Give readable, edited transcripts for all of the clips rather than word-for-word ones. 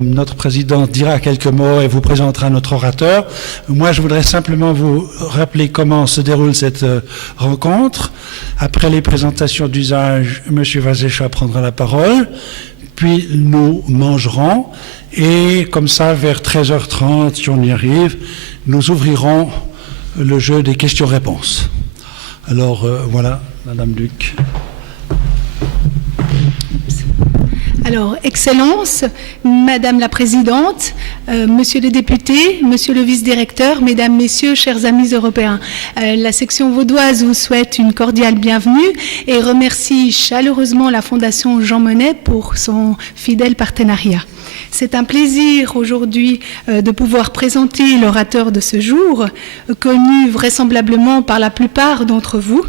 Notre président dira quelques mots et vous présentera notre orateur. Moi, je voudrais simplement vous rappeler comment se déroule cette rencontre. Après les présentations d'usage, M. Vazesha prendra la parole, puis nous mangerons et comme ça, vers 13h30, si on y arrive, nous ouvrirons le jeu des questions-réponses. Alors, voilà, Madame Luc. Alors, Excellence, Madame la Présidente, Monsieur le député, Monsieur le vice-directeur, Mesdames, Messieurs, chers amis européens, la section vaudoise vous souhaite une cordiale bienvenue et remercie chaleureusement la Fondation Jean Monnet pour son fidèle partenariat. C'est un plaisir aujourd'hui de pouvoir présenter l'orateur de ce jour, connu vraisemblablement par la plupart d'entre vous,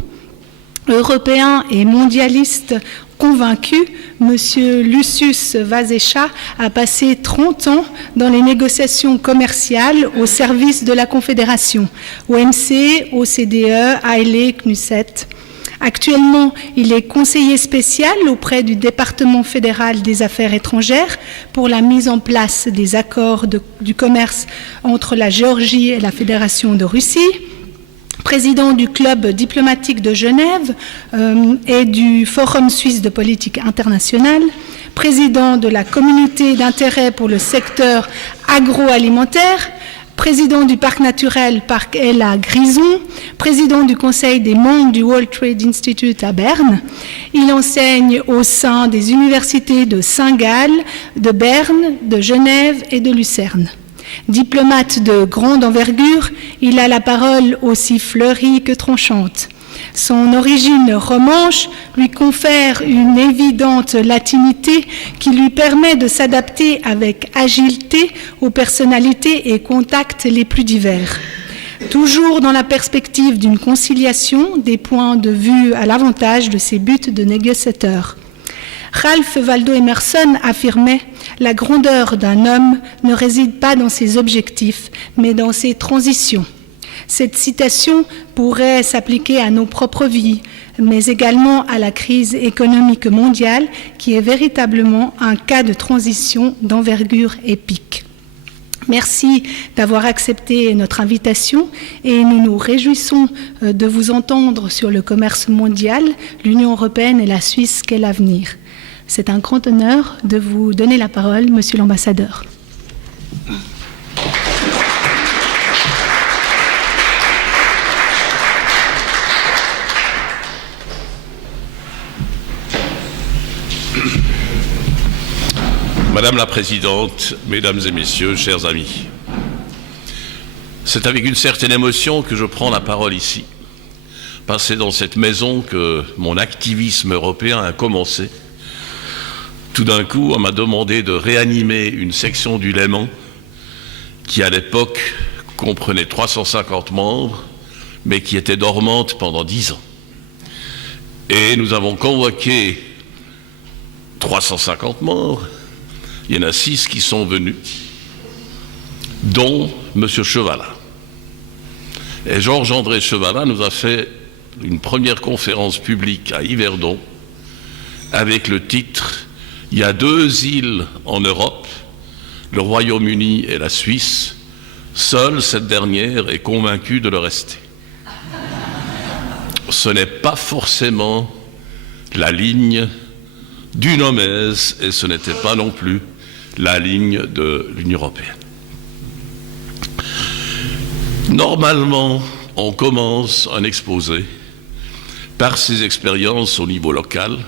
européen et mondialiste convaincu, M. Lucius Vazesha a passé 30 ans dans les négociations commerciales au service de la Confédération, OMC, OCDE, ALE, CNUSET. Actuellement, il est conseiller spécial auprès du département fédéral des affaires étrangères pour la mise en place des accords du commerce entre la Géorgie et la Fédération de Russie, président du club diplomatique de Genève et du Forum suisse de politique internationale, président de la communauté d'intérêt pour le secteur agroalimentaire, président du parc naturel Parc Ella Grison, président du conseil des membres du World Trade Institute à Berne. Il enseigne au sein des universités de Saint-Gall, de Berne, de Genève et de Lucerne. Diplomate de grande envergure, il a la parole aussi fleurie que tranchante. Son origine romanche lui confère une évidente latinité qui lui permet de s'adapter avec agilité aux personnalités et contacts les plus divers. Toujours dans la perspective d'une conciliation des points de vue à l'avantage de ses buts de négociateur. Ralph Waldo Emerson affirmait « La grandeur d'un homme ne réside pas dans ses objectifs, mais dans ses transitions ». Cette citation pourrait s'appliquer à nos propres vies, mais également à la crise économique mondiale qui est véritablement un cas de transition d'envergure épique. Merci d'avoir accepté notre invitation et nous nous réjouissons de vous entendre sur le commerce mondial, l'Union européenne et la Suisse, quel avenir. C'est un grand honneur de vous donner la parole, Monsieur l'ambassadeur. Madame la Présidente, Mesdames et Messieurs, chers amis, c'est avec une certaine émotion que je prends la parole ici, parce que c'est dans cette maison que mon activisme européen a commencé. Tout d'un coup, on m'a demandé de réanimer une section du Léman qui, à l'époque, comprenait 350 membres, mais qui était dormante pendant 10 ans. Et nous avons convoqué 350 membres. Il y en a 6 qui sont venus, dont M. Chevalat. Et Georges-André Chevalat nous a fait une première conférence publique à Yverdon avec le titre « Il y a 2 îles en Europe, le Royaume-Uni et la Suisse. Seule cette dernière est convaincue de le rester. » Ce n'est pas forcément la ligne du Nobel et ce n'était pas non plus la ligne de l'Union européenne. Normalement, on commence un exposé par ses expériences au niveau local,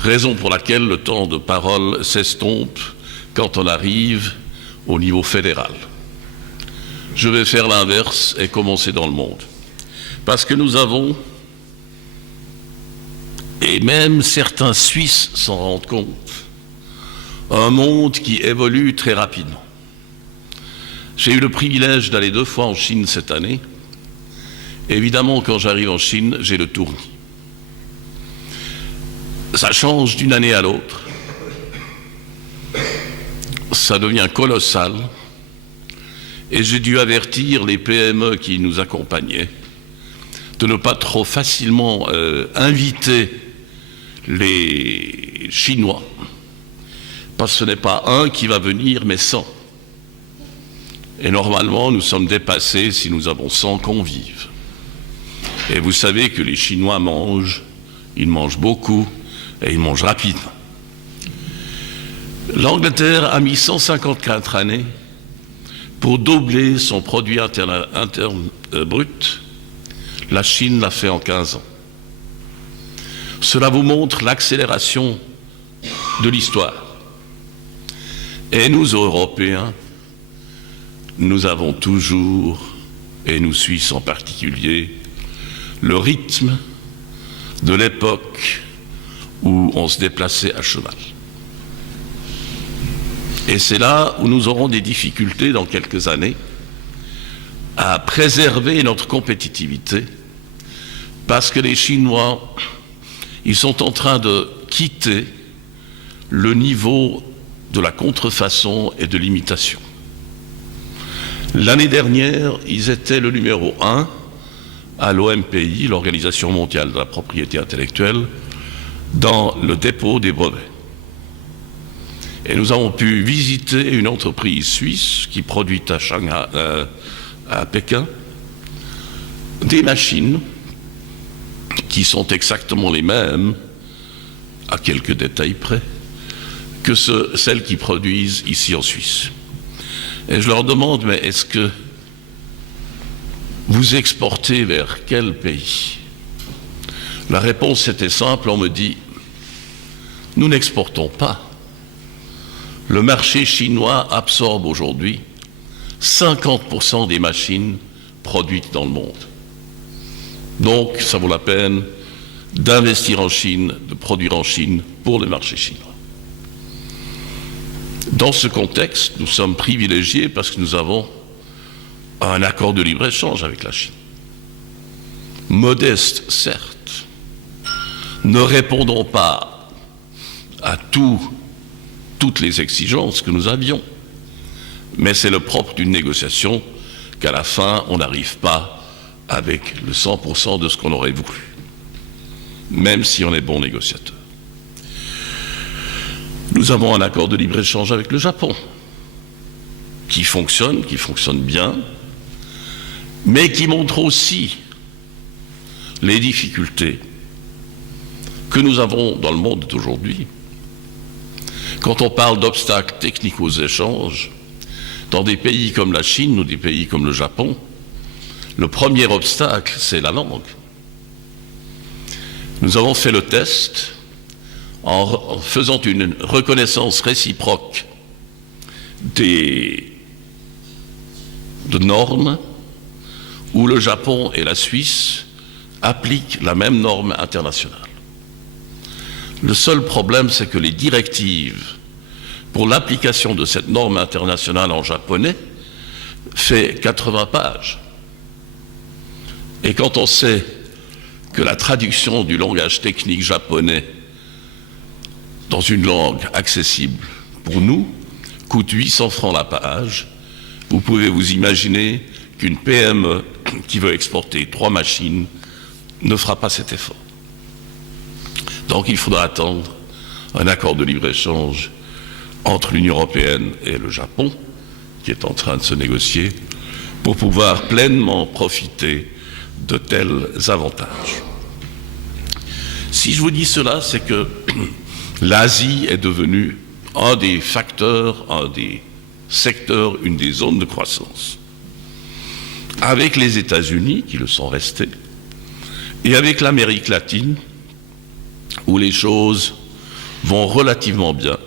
raison pour laquelle le temps de parole s'estompe quand on arrive au niveau fédéral. Je vais faire l'inverse et commencer dans le monde. Parce que nous avons, et même certains Suisses s'en rendent compte, un monde qui évolue très rapidement. J'ai eu le privilège d'aller 2 fois en Chine cette année. Évidemment, quand j'arrive en Chine, j'ai le tournis. Ça change d'une année à l'autre. Ça devient colossal. Et j'ai dû avertir les PME qui nous accompagnaient de ne pas trop facilement inviter les Chinois parce que ce n'est pas un qui va venir, mais 100. Et normalement, nous sommes dépassés si nous avons 100 convives. Et vous savez que les Chinois mangent, ils mangent beaucoup et ils mangent rapidement. L'Angleterre a mis 154 années pour doubler son produit interne brut. La Chine l'a fait en 15 ans. Cela vous montre l'accélération de l'histoire. Et nous, Européens, nous avons toujours, et nous Suisses en particulier, le rythme de l'époque où on se déplaçait à cheval. Et c'est là où nous aurons des difficultés dans quelques années à préserver notre compétitivité, parce que les Chinois, ils sont en train de quitter le niveau de la contrefaçon et de l'imitation. L'année dernière, ils étaient le numéro 1 à l'OMPI, l'Organisation mondiale de la propriété intellectuelle, dans le dépôt des brevets. Et nous avons pu visiter une entreprise suisse qui produit à Shanghai, à Pékin, des machines qui sont exactement les mêmes, à quelques détails près, que celles qui produisent ici en Suisse. Et je leur demande, mais est-ce que vous exportez vers quel pays? La réponse était simple, on me dit, nous n'exportons pas. Le marché chinois absorbe aujourd'hui 50% des machines produites dans le monde. Donc, ça vaut la peine d'investir en Chine, de produire en Chine pour le marché chinois. Dans ce contexte, nous sommes privilégiés parce que nous avons un accord de libre-échange avec la Chine. Modeste, certes. Ne répondons pas à toutes les exigences que nous avions. Mais c'est le propre d'une négociation qu'à la fin, on n'arrive pas avec le 100% de ce qu'on aurait voulu, même si on est bon négociateur. Nous avons un accord de libre-échange avec le Japon, qui fonctionne bien, mais qui montre aussi les difficultés que nous avons dans le monde d'aujourd'hui. Quand on parle d'obstacles techniques aux échanges, dans des pays comme la Chine ou des pays comme le Japon, le premier obstacle, c'est la langue. Nous avons fait le test en faisant une reconnaissance réciproque de normes où le Japon et la Suisse appliquent la même norme internationale. Le seul problème, c'est que les directives pour l'application de cette norme internationale en japonais fait 80 pages. Et quand on sait que la traduction du langage technique japonais dans une langue accessible pour nous coûte 800 francs la page, vous pouvez vous imaginer qu'une PME qui veut exporter 3 machines ne fera pas cet effort. Donc il faudra attendre un accord de libre-échange entre l'Union européenne et le Japon, qui est en train de se négocier, pour pouvoir pleinement profiter de tels avantages. Si je vous dis cela, c'est que l'Asie est devenue un des facteurs, un des secteurs, une des zones de croissance. Avec les États-Unis, qui le sont restés, et avec l'Amérique latine, où les choses vont relativement bien,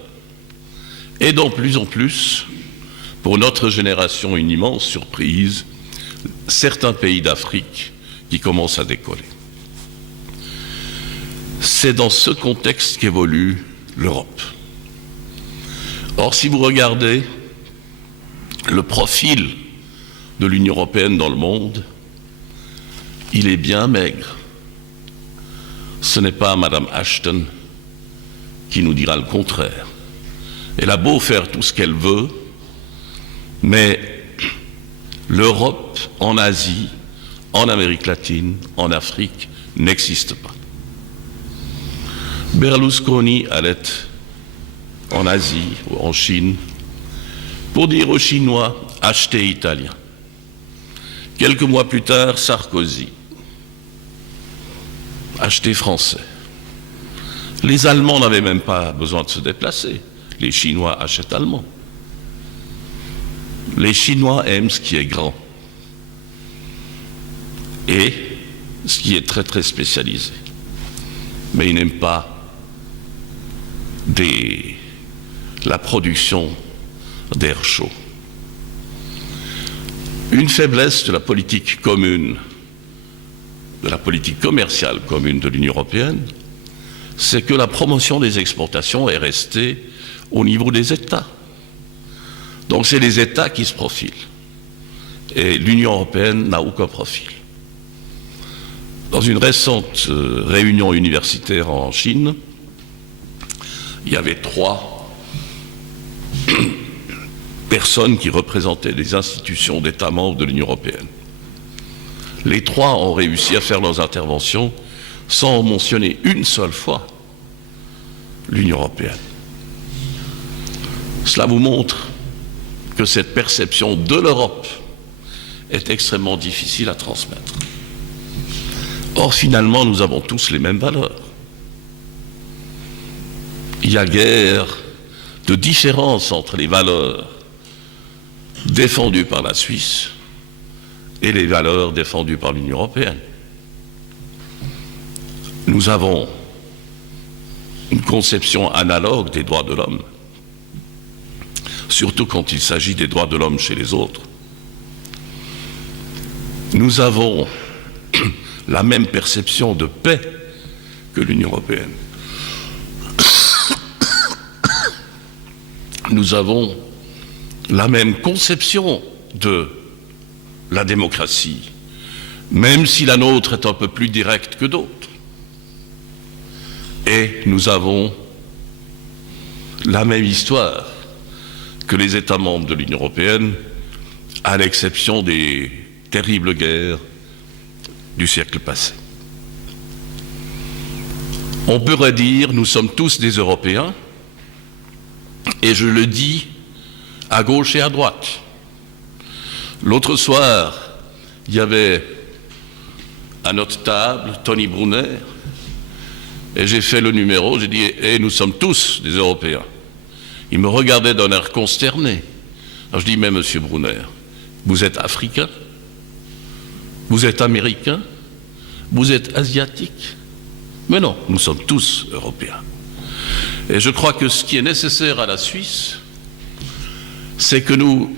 et de plus en plus, pour notre génération, une immense surprise, certains pays d'Afrique qui commencent à décoller. C'est dans ce contexte qu'évolue l'Europe. Or, si vous regardez le profil de l'Union européenne dans le monde, il est bien maigre. Ce n'est pas Madame Ashton qui nous dira le contraire. Elle a beau faire tout ce qu'elle veut, mais l'Europe en Asie, en Amérique latine, en Afrique, n'existe pas. Berlusconi allait en Asie ou en Chine, pour dire aux Chinois « achetez italien ». Quelques mois plus tard, Sarkozy « achetez français ». Les Allemands n'avaient même pas besoin de se déplacer. Les Chinois achètent allemand. Les Chinois aiment ce qui est grand et ce qui est très très spécialisé. Mais ils n'aiment pas la production d'air chaud. Une faiblesse de la politique commune, de la politique commerciale commune de l'Union européenne, c'est que la promotion des exportations est restée au niveau des États. Donc c'est les États qui se profilent. Et l'Union européenne n'a aucun profil. Dans une récente réunion universitaire en Chine, il y avait 3 personnes qui représentaient les institutions d'États membres de l'Union européenne. Les 3 ont réussi à faire leurs interventions sans mentionner une seule fois l'Union européenne. Cela vous montre que cette perception de l'Europe est extrêmement difficile à transmettre. Or, finalement, nous avons tous les mêmes valeurs. Il y a guère de différence entre les valeurs défendues par la Suisse et les valeurs défendues par l'Union européenne. Nous avons une conception analogue des droits de l'homme, surtout quand il s'agit des droits de l'homme chez les autres. Nous avons la même perception de paix que l'Union européenne. Nous avons la même conception de la démocratie, même si la nôtre est un peu plus directe que d'autres. Et nous avons la même histoire que les États membres de l'Union européenne, à l'exception des terribles guerres du siècle passé. On pourrait dire, nous sommes tous des Européens, et je le dis à gauche et à droite. L'autre soir, il y avait à notre table Tony Brunner, et j'ai fait le numéro, j'ai dit « nous sommes tous des Européens ». Il me regardait d'un air consterné. Alors je dis « mais monsieur Brunner, vous êtes africain ? Vous êtes américain ? Vous êtes asiatique ? Mais non, nous sommes tous Européens. » Et je crois que ce qui est nécessaire à la Suisse, c'est que nous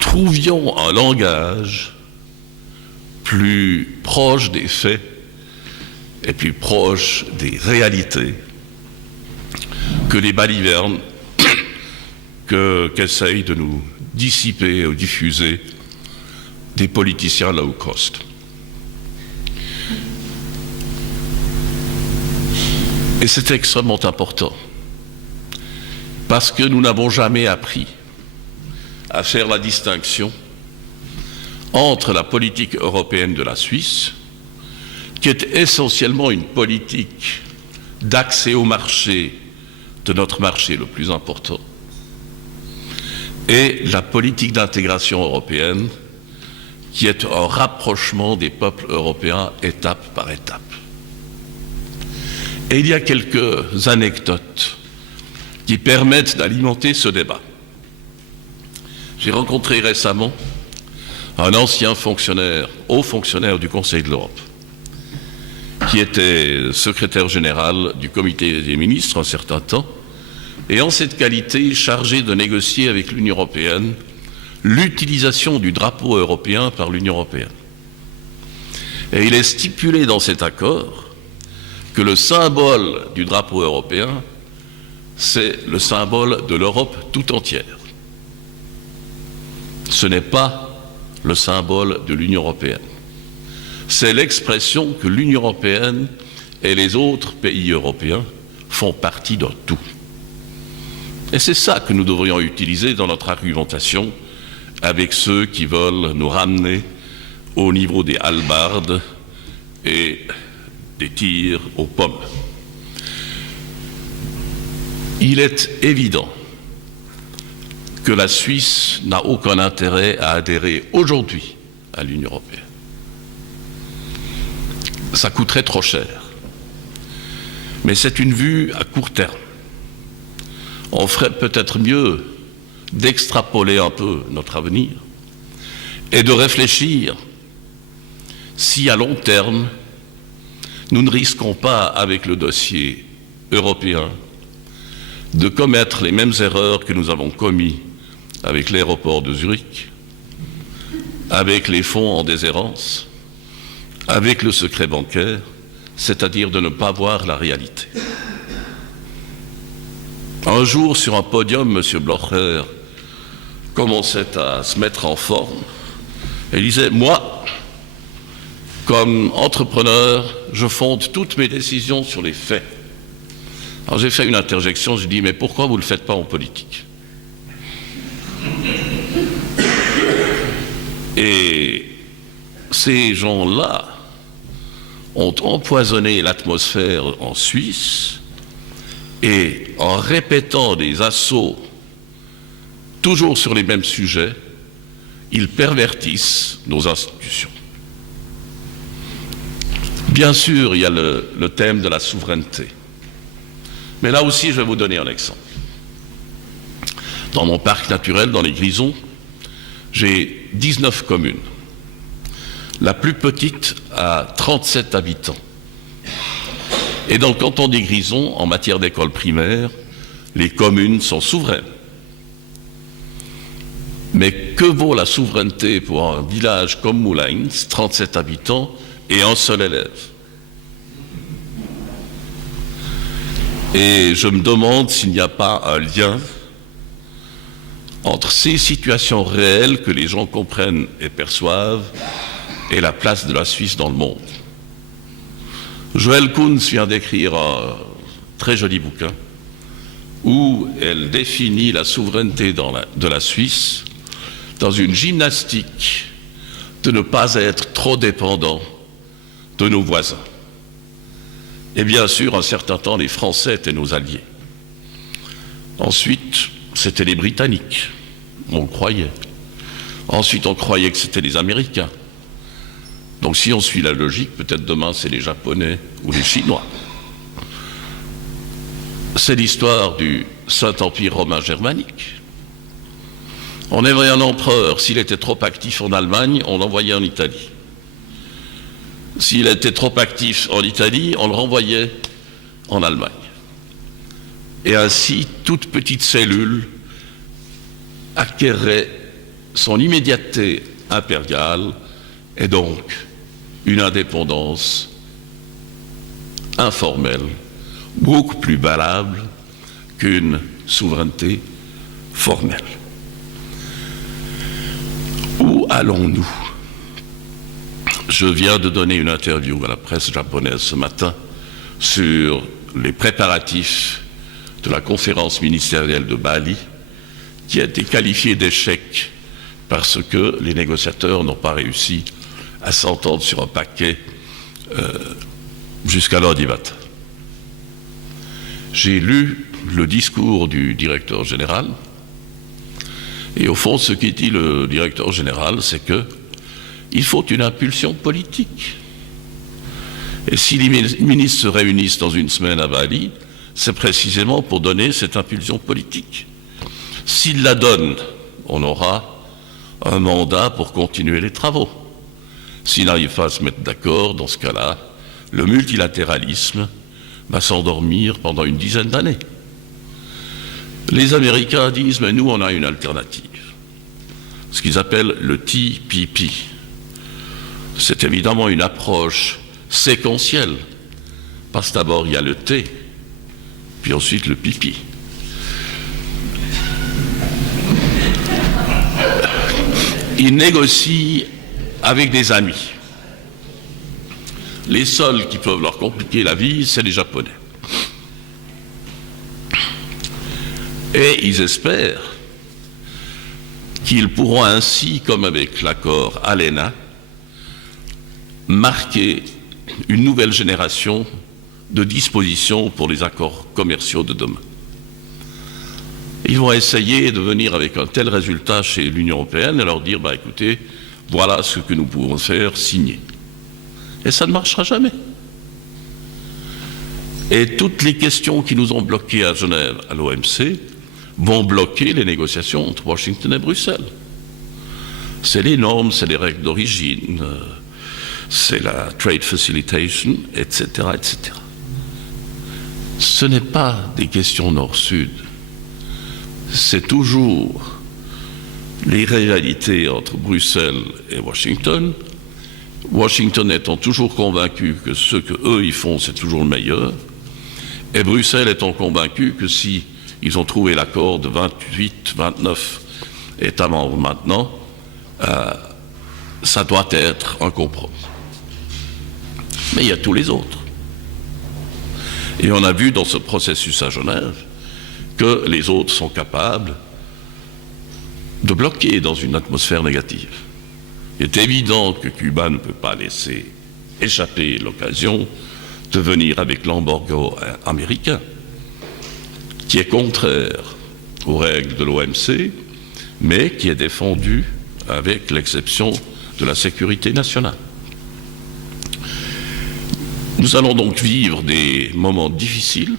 trouvions un langage plus proche des faits et plus proche des réalités que les balivernes qu'essayent de nous dissiper ou diffuser des politiciens low cost. Et c'est extrêmement important, parce que nous n'avons jamais appris à faire la distinction entre la politique européenne de la Suisse, qui est essentiellement une politique d'accès au marché de notre marché le plus important, et la politique d'intégration européenne, qui est un rapprochement des peuples européens étape par étape. Et il y a quelques anecdotes qui permettent d'alimenter ce débat. J'ai rencontré récemment un ancien fonctionnaire, haut fonctionnaire du Conseil de l'Europe, qui était secrétaire général du comité des ministres un certain temps, et en cette qualité chargé de négocier avec l'Union européenne l'utilisation du drapeau européen par l'Union européenne. Et il est stipulé dans cet accord que le symbole du drapeau européen, c'est le symbole de l'Europe tout entière. Ce n'est pas le symbole de l'Union européenne. C'est l'expression que l'Union européenne et les autres pays européens font partie d'un tout. Et c'est ça que nous devrions utiliser dans notre argumentation avec ceux qui veulent nous ramener au niveau des hallebardes et des tirs aux pommes. Il est évident que la Suisse n'a aucun intérêt à adhérer aujourd'hui à l'Union européenne. Ça coûterait trop cher. Mais c'est une vue à court terme. On ferait peut-être mieux d'extrapoler un peu notre avenir et de réfléchir si à long terme, nous ne risquons pas, avec le dossier européen, de commettre les mêmes erreurs que nous avons commises avec l'aéroport de Zurich, avec les fonds en déshérence, avec le secret bancaire, c'est-à-dire de ne pas voir la réalité. Un jour, sur un podium, M. Blocher commençait à se mettre en forme et disait « Moi, comme entrepreneur, je fonde toutes mes décisions sur les faits. » Alors j'ai fait une interjection, je dis « Mais pourquoi vous ne le faites pas en politique ?» Et ces gens-là ont empoisonné l'atmosphère en Suisse et en répétant des assauts toujours sur les mêmes sujets, ils pervertissent nos institutions. Bien sûr, il y a le thème de la souveraineté. Mais là aussi, je vais vous donner un exemple. Dans mon parc naturel, dans les Grisons, j'ai 19 communes. La plus petite a 37 habitants. Et dans le canton des Grisons, en matière d'école primaire, les communes sont souveraines. Mais que vaut la souveraineté pour un village comme Moulins, 37 habitants et un seul élève? Et je me demande s'il n'y a pas un lien entre ces situations réelles que les gens comprennent et perçoivent et la place de la Suisse dans le monde. Joëlle Kunz vient d'écrire un très joli bouquin où elle définit la souveraineté de la Suisse dans une gymnastique de ne pas être trop dépendant de nos voisins. Et bien sûr, un certain temps, les Français étaient nos alliés. Ensuite, c'était les Britanniques. On le croyait. Ensuite, on croyait que c'était les Américains. Donc si on suit la logique, peut-être demain c'est les Japonais ou les Chinois. C'est l'histoire du Saint-Empire romain germanique. On avait un empereur, s'il était trop actif en Allemagne, on l'envoyait en Italie. S'il était trop actif en Italie, on le renvoyait en Allemagne. Et ainsi, toute petite cellule acquérait son immédiateté impériale et donc une indépendance informelle, beaucoup plus valable qu'une souveraineté formelle. Où allons-nous? Je viens de donner une interview à la presse japonaise ce matin sur les préparatifs de la conférence ministérielle de Bali, qui a été qualifiée d'échec parce que les négociateurs n'ont pas réussi à s'entendre sur un paquet jusqu'à lundi matin. J'ai lu le discours du directeur général, et au fond, ce qu'il dit le directeur général, c'est qu'il faut une impulsion politique. Et si les ministres se réunissent dans une semaine à Bali, c'est précisément pour donner cette impulsion politique. S'ils la donnent, on aura un mandat pour continuer les travaux. S'ils n'arrivent pas à se mettre d'accord, dans ce cas-là, le multilatéralisme va s'endormir pendant une dizaine d'années. Les Américains disent, mais nous, on a une alternative. Ce qu'ils appellent le TPP. C'est évidemment une approche séquentielle. Parce que d'abord, il y a le T, puis ensuite le pipi. Ils négocient avec des amis. Les seuls qui peuvent leur compliquer la vie, c'est les Japonais. Et ils espèrent qu'ils pourront ainsi, comme avec l'accord ALENA, marquer une nouvelle génération de dispositions pour les accords commerciaux de demain. Ils vont essayer de venir avec un tel résultat chez l'Union européenne et leur dire, bah, écoutez, voilà ce que nous pouvons faire, signer. Et ça ne marchera jamais. Et toutes les questions qui nous ont bloqués à Genève, à l'OMC, vont bloquer les négociations entre Washington et Bruxelles. C'est les normes, c'est les règles d'origine, c'est la trade facilitation, etc., etc. Ce n'est pas des questions nord-sud. C'est toujours les réalités entre Bruxelles et Washington. Washington étant toujours convaincu que ce qu'eux ils font, c'est toujours le meilleur. Et Bruxelles étant convaincu que si ils ont trouvé l'accord de 28, 29 États membres maintenant, ça doit être un compromis. Mais il y a tous les autres. Et on a vu dans ce processus à Genève que les autres sont capables de bloquer dans une atmosphère négative. Il est évident que Cuba ne peut pas laisser échapper l'occasion de venir avec l'embargo américain, qui est contraire aux règles de l'OMC, mais qui est défendu avec l'exception de la sécurité nationale. Nous allons donc vivre des moments difficiles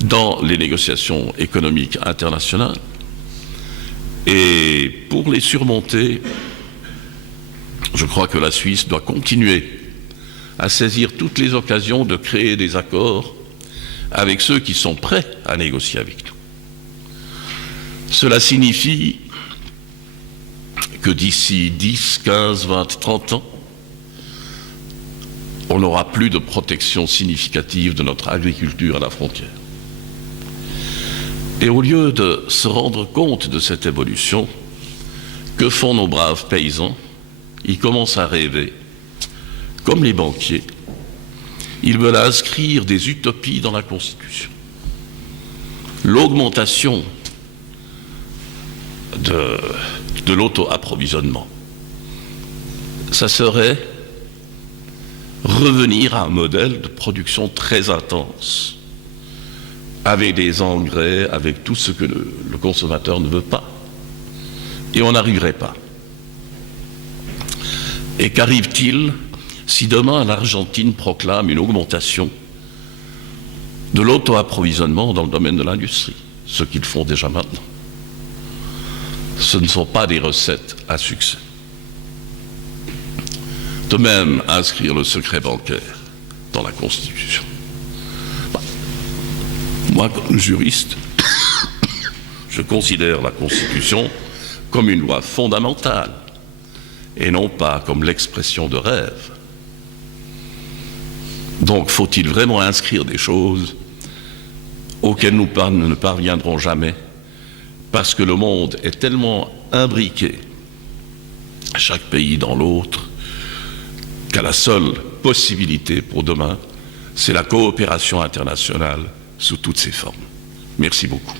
dans les négociations économiques internationales, et pour les surmonter, je crois que la Suisse doit continuer à saisir toutes les occasions de créer des accords avec ceux qui sont prêts à négocier avec nous. Cela signifie que d'ici 10, 15, 20, 30 ans, on n'aura plus de protection significative de notre agriculture à la frontière. Et au lieu de se rendre compte de cette évolution, que font nos braves paysans? Ils commencent à rêver, comme les banquiers. Ils veulent inscrire des utopies dans la Constitution. L'augmentation de l'auto-approvisionnement, ça serait revenir à un modèle de production très intense, avec des engrais, avec tout ce que le consommateur ne veut pas. Et on n'arriverait pas. Et qu'arrive-t-il si demain l'Argentine proclame une augmentation de l'auto-approvisionnement dans le domaine de l'industrie, ce qu'ils font déjà maintenant? Ce ne sont pas des recettes à succès. De même, inscrire le secret bancaire dans la Constitution. Moi, comme juriste, je considère la Constitution comme une loi fondamentale et non pas comme l'expression de rêve. Donc, faut-il vraiment inscrire des choses auxquelles nous ne parviendrons jamais, parce que le monde est tellement imbriqué, chaque pays dans l'autre, qu'à la seule possibilité pour demain, c'est la coopération internationale sous toutes ses formes. Merci beaucoup.